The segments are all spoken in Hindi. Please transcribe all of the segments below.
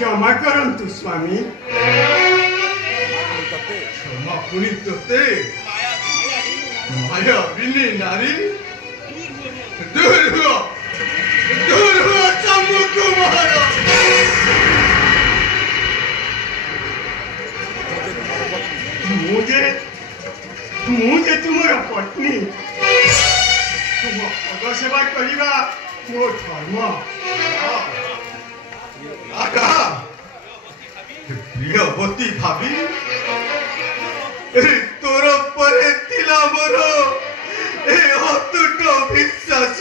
क्षमा करंतु स्वामी क्षमा पुनी तोते माया बिनी नारी दूर हुआ सम्मुख माया मुझे तुम्हारा पत्नी तुम पद सेवा करवा मो धर्म प्रियवती भाभी तोर परे थिला मोर ए अतुट विश्वास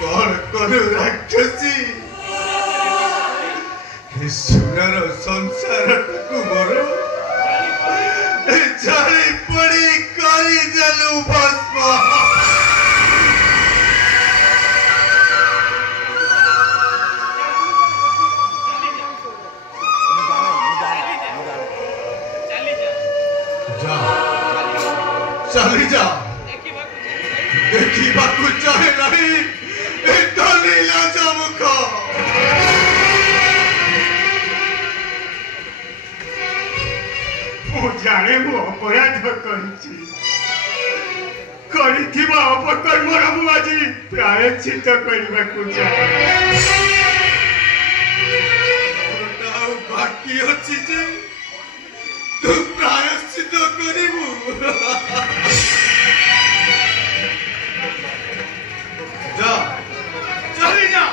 कौन करू राक्षसी सुनर संसार को मोर जाली पड़ी करी जलू भस्म चली जा देखा चाहे नहीं मुख जाने मु अपराध अपकर्मर मु आज प्रायश्चित करने बाकी अच्छी जे तू प्रायश्चित करू जा चली जा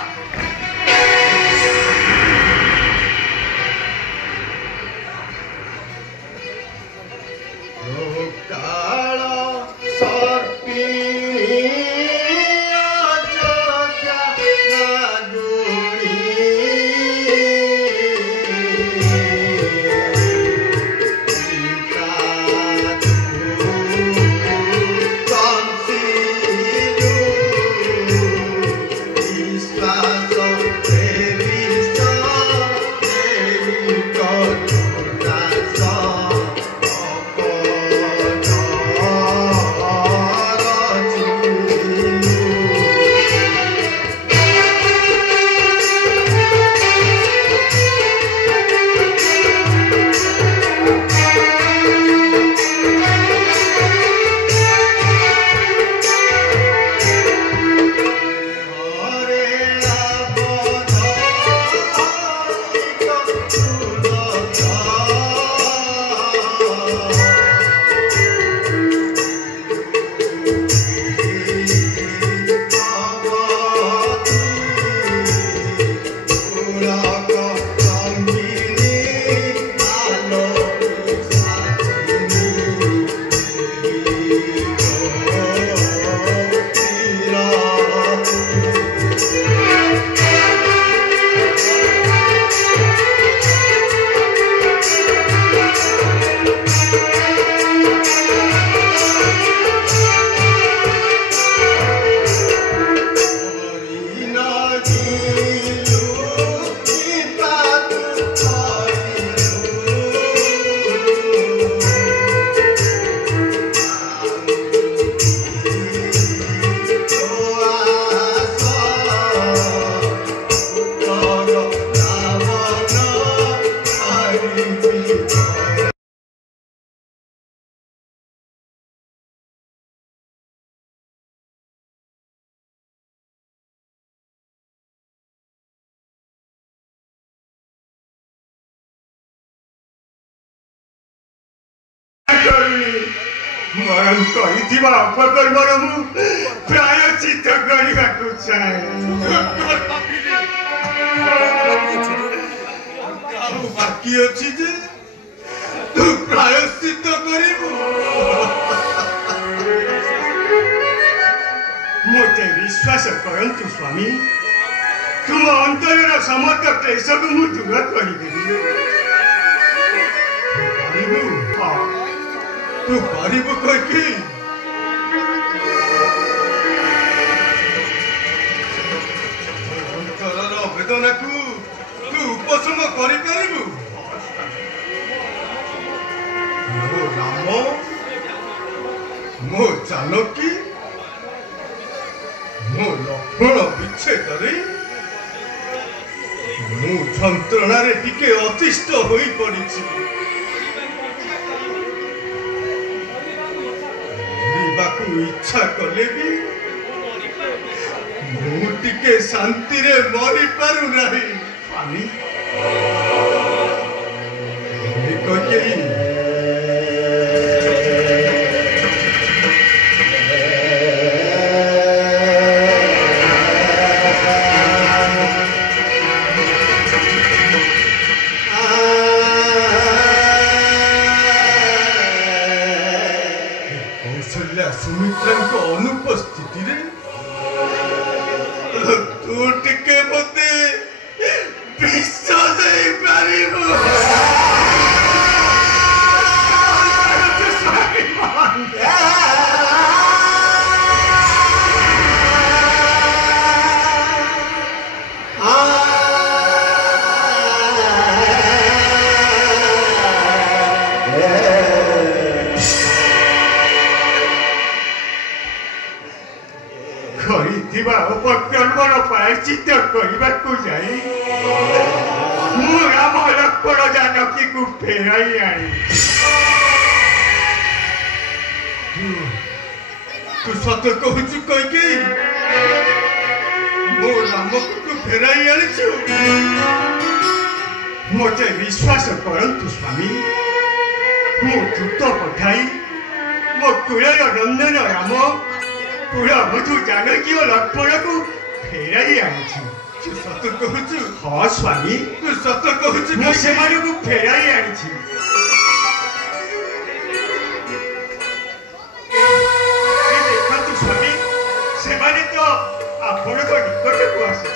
मरण अपकर्मर मु प्रायश्चित करने चाहे बाकी अच्छी जे तू प्रायश्चित करू मोटे विश्वास करंतु स्वामी तुम अंतर समस्त क्लेश को मु दूर करदेवी तू पारिबु कहि अंतरर वेदना को तू उपशम करि पारिबु मो राम मो जानकी ମୋ ଲକ୍ଷ୍ମଣ ବିଚ୍ଛେଦରେ ମୁଁ ଯନ୍ତ୍ରଣାରେ ଟିକେ ଅତିଷ୍ଠ ହୋଇ ପଡ଼ିଛି। ମରିବାକୁ ଇଚ୍ଛା କଲେ ବି ମୁଁ ଟିକେ ଶାନ୍ତିରେ ମରିପାରୁନାହିଁ। ସ୍ୱାମୀ କୈକେୟୀ ସୁମିତ୍ରାଙ୍କ ଅନୁପସ୍ଥିତିରେ ତୁ ଟିକେ ମତେ ବିଷ ଦେଇପାରିବୁ? उपक्रमण प्रायश्चित करने राम लक्ष्मण जानकी को फेराई आनी। तू सत कहु कैकेयी मो राम को फेराई आनी? मते विश्वास करंतु स्वामी, मो दूत पठाई मो कुलर रंजन राम पुरवधू जानकी और लक्ष्मण को फेराई आनी। तू सत कहु? हाँ स्वामी, तू सत कहु? से फेराई आनी। देखु स्वामी, से तो आपण निकट को आसी।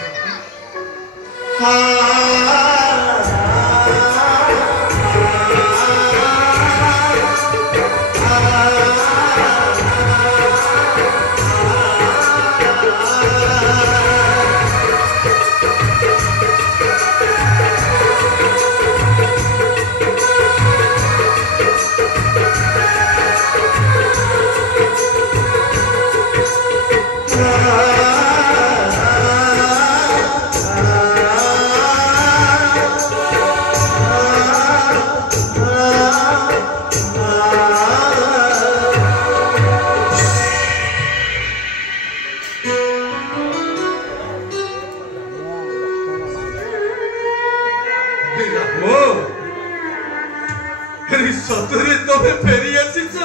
सतरे तमे फेरी आसीच?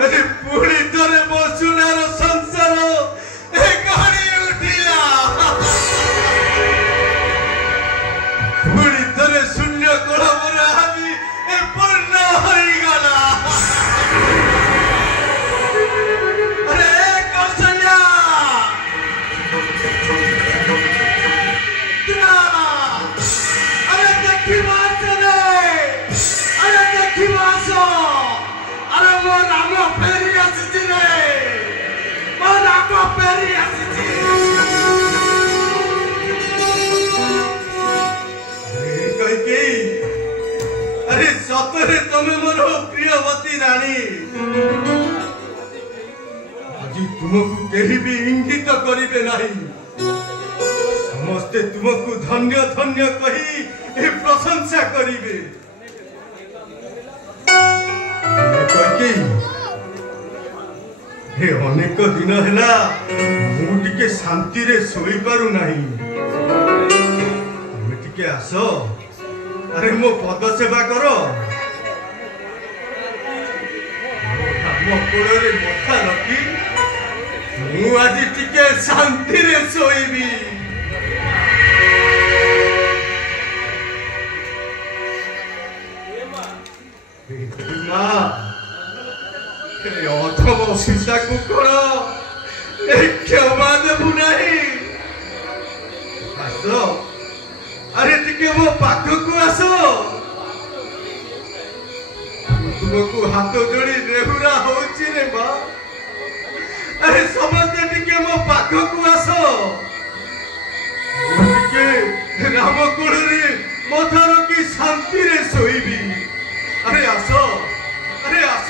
अरे पुणी थरे मो सुनार संसार ए कहानी उठिला। पुणी थरे शून्य कोलमर हाबी ए पूर्ण होई गला। अरे कौशल्या अरे सतरे तमे मोर प्रियवती रानी। आज तुमको केही भी इंगित करिबे नहीं। समस्ते तुमको धन्य धन्य कही ए प्रशंसा करिबे। हे अनेक दिन हैला मु टिके शांति रे सोई पारु नहीं। तुमे टिके आसो, अरे मो पद सेवा करो। मो कोड़े मथा रखी मु आज टिके शांति रे सोईबी। अथम सीता को क्षमा देबू नहीं। आस, अरे टिके मो पाखकू आस। तुमको हाथ जोड़ी नेहुरा होची रे मां। अरे समझते टिके मो पाखकू आस। टिके राम कोड़े मथा रखी शांति रे सोईबी। अरे आस, अरे आस।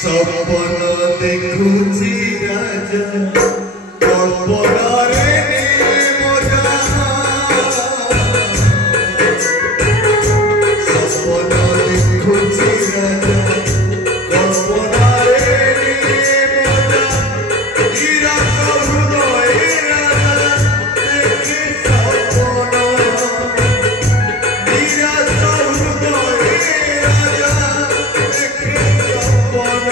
सपन देखुची राजा कल्पनारे मजा सपन देखुची राजा कल्पनारे मजा निराश हृदय राजा देखे सपन निराश हृदय राजा देखे सपन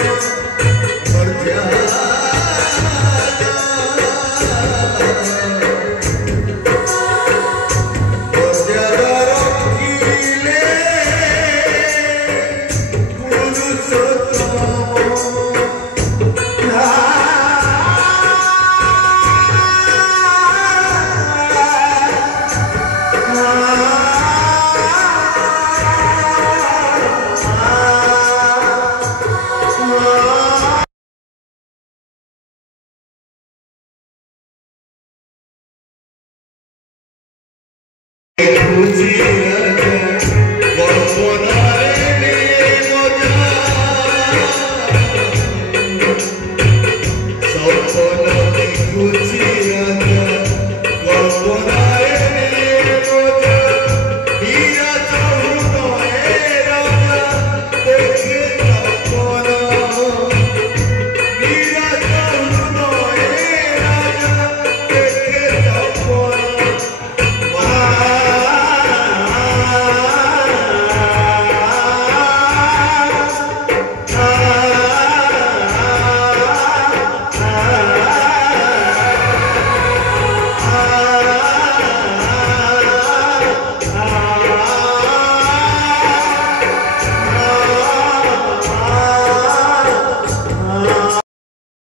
Who's